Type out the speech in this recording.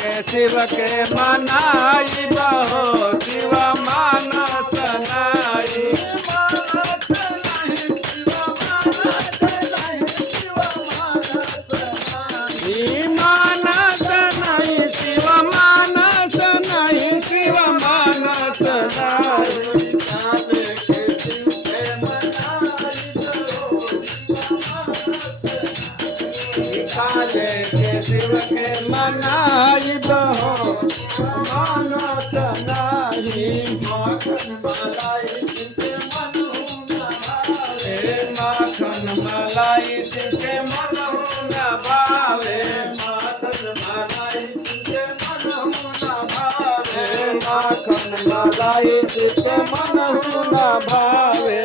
के शिव के मनाई बहो शिव मानस नाही मानस नाही शिव मानस नाही शिव मानस नाही काले के शिव के मनाई बहो मानस नाही माखन मलाई जिनके मन न भावे माखन मलाई जिनके मन न भावे माखन मलाई जिनके मन न भावे माखन मलाई जिनके मन न भावे